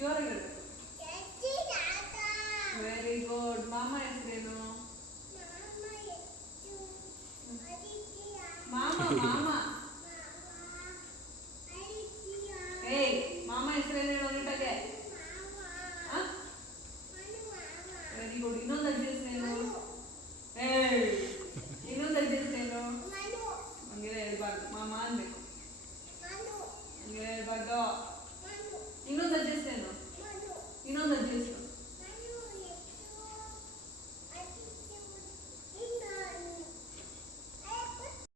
ಜೋರಾಗಿ ಹೇಳ್ಬೇಕು. Very good. ಮಾಮ ಹೆಸರೇನು? ಮಾಮ ಮಾಮ ಏಯ್ ಮಾಮ ಹೆಸರೇನು ಹೇಳೋ ನೀಟಾಗೆ.